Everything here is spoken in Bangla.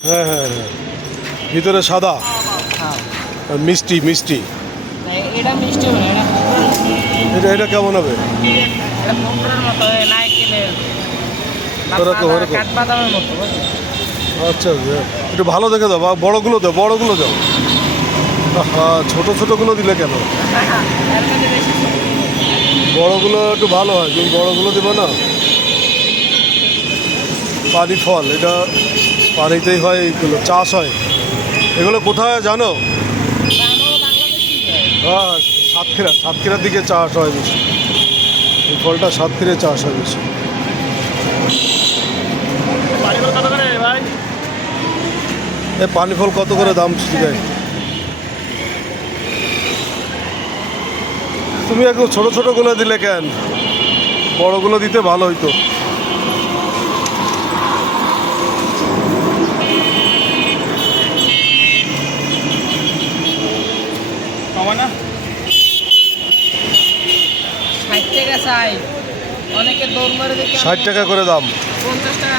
হ্যাঁ হ্যাঁ হ্যাঁ। ভিতরে সাদা। মিষ্টি মিষ্টি। এটা মিষ্টি এটা এটা কেমন হবে? আচ্ছা আচ্ছা। একটু ভালো দেখে দাও বড়গুলো দাও বড়গুলো দাও। ছোট ছোটগুলো দিলে কেন? বড়গুলো একটু ভালো হয় তুমি বড়গুলো দেবো না। পানি ফল এটা পানিতেই হয় এইগুলো চাষ হয়। এগুলো কোথায় জানো? হয়। সাতক্ষীরা, সাতক্ষীরার দিকে চাষ হয় বেশি। এই ফলটা সাতক্ষীরায় চাষ হয় বেশি। এ পানি ফল কত করে দাম শিখায় তুমি একটু ছোট ছোটগুলো দিলে কেন? বড়গুলো দিতে ভালো হইতো ষাট টাকা চাই অনেকে দৌড় মারে দেখে ষাট টাকা করে দাম। পঞ্চাশ টাকা